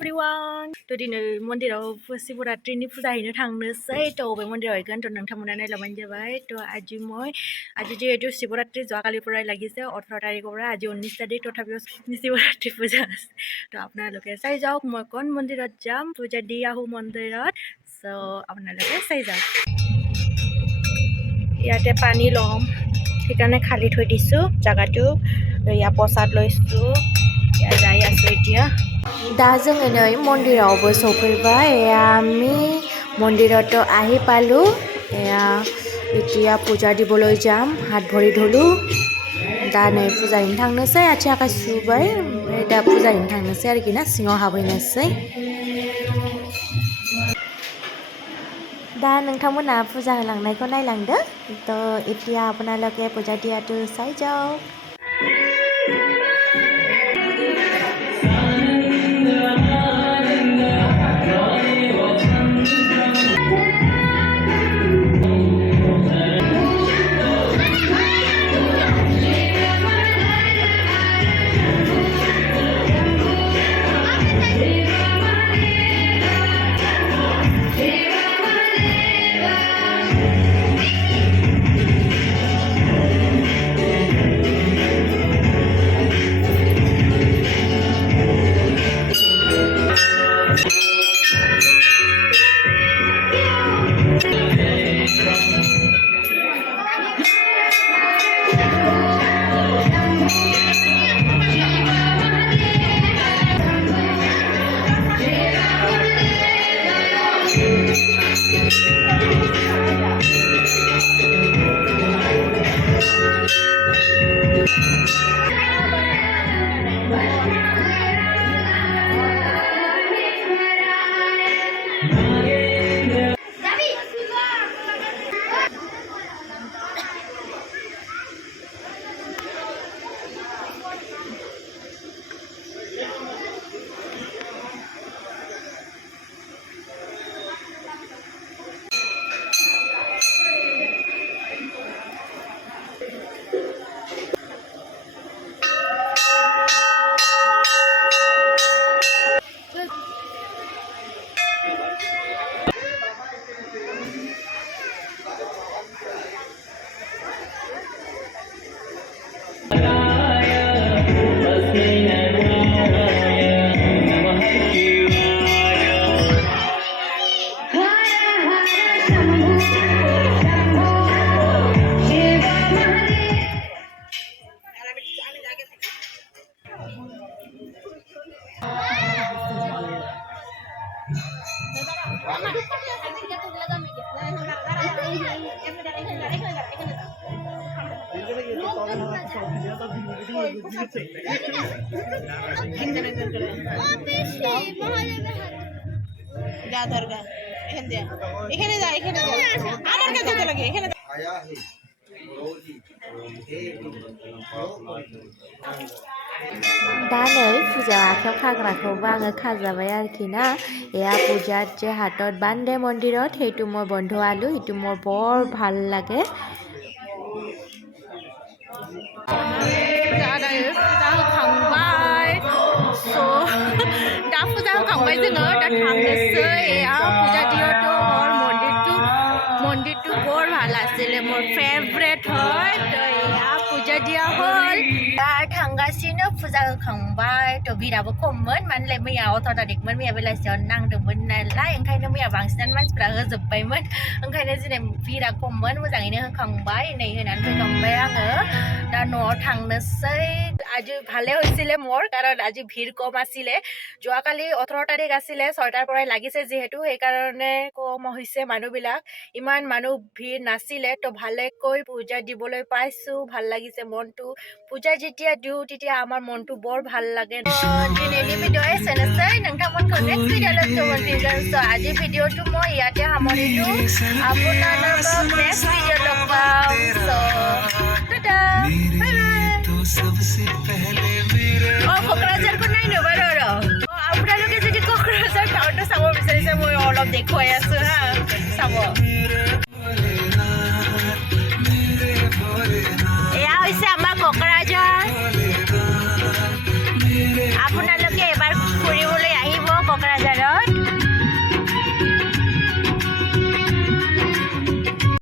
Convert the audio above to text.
everyone. Today Mondiराव शिवरात्रिनि फुजा हैनो थांनोसै थ' बे मन्दिराव हैगोन थ' नोंथांमोना नायलांबानो जाबाय थ' আজি যেহেতু শিবরাত্রি যোৱাকালিৰ পৰাই লাগিছে 18 তাৰিখৰ পৰা আজি 19 তাৰিখ তথাপিও শিবরাত্রি পূজা আছে ত' আপোনালোকে চাই যাওক মই কোন মন্দিৰত যাম পূজা দি আহোঁ মন্দিৰত চ' আপোনালোকে চাই যাওক ইয়াতে পানী ল'ম সেইকাৰণে খালি থৈ দিছোঁ জাগাটো ইয়াৰ প্ৰসাদ লৈছোঁ যাই আছোঁ এতিয়া दा जोङो नै मन्दिरावबो सफैबाय আমি মন্দিৰত আহি পালোঁ এতিয়া পূজা দিবলৈ যাম হাত ভৰি ধুলোঁ दा नै फुजा हैनो थांनोसै आथिं आखाइ सुबाय ओमफ्राय दा फुजा हैनो थांनोसै आरोखि ना सिङाव हाबहैनोसै दा नोंथांमोना फुजा होलांनायखौ नायलांदो थ' এতিয়া আপোনালোকে পূজা দিয়াটো চাই যাওক যা দরগা এখানে যা আমার কাছে তো লাগে এখানে दा नै फुजा आखायाव खाग्राखौबो आङो खाजाबाय आरोखि ना एया পূজাত যে হাতত বান্ধে মন্দিৰত সেইটো মই বন্ধোৱালো সেইটো মোৰ বৰ ভাল লাগে फुजा होखांबाय दा फुजा होखांबाय जोङो दा थांनोसै फुजा दियावथ' মন্দিৰটো বৰ ভাল আছিলে মোৰ फेवरेट হয় তো फुजा दिया হ'ল दा थांगासिनो फुजा होखांबाय थ' भिराबो खममोन मानोलाय मैया 18 तारिखमोन मैया बेलासियाव नांदोंमोन नालाय ओंखायनो मैया बांसिनानो मानसिफ्रा होजोब्बायमोन ओंखायनो दिनै भिरा खममोन मोजाङैनो होखांबाय नै होनानै फैखांबाय आङो दा न'आव थांनोसै আজি ভালে হৈছিলে মোৰ কাৰণ আজি ভিৰ কম আছিলে যোৱাকালি 18 তাৰিখ আছিলে 6টাৰ পৰাই লাগিছে যিহেতু সেইকাৰণে কম হৈছে মানুহবিলাক ইমান মানুহ ভিৰ নাছিলে তো ভালেকৈ পূজা দিবলৈ পাইছোঁ ভাল লাগিছে মনটো পূজা যেতিয়া দিওঁ তেতিয়া আমাৰ মনটো বৰ ভাল লাগে দিনেনি ভিডিঅ' এसेनोसै नोंथांमोनखौ नेक्स्ट भिडिअ' लोगो मोनफिनगोन स' আজি ভিডিঅ'টো মই ইয়াতে সামৰিলোঁ আপোনালোকক नेक्स्ट भिडिঅ' লগ পাম स' টাটা বাই বাই কোকৰাঝাৰ को नायनो बार আপোনালোকে যদি কোকৰাঝাৰ টাউনটো চাব বিচাৰিছে মই অলপ দেখুৱাই আছোঁ হা চাব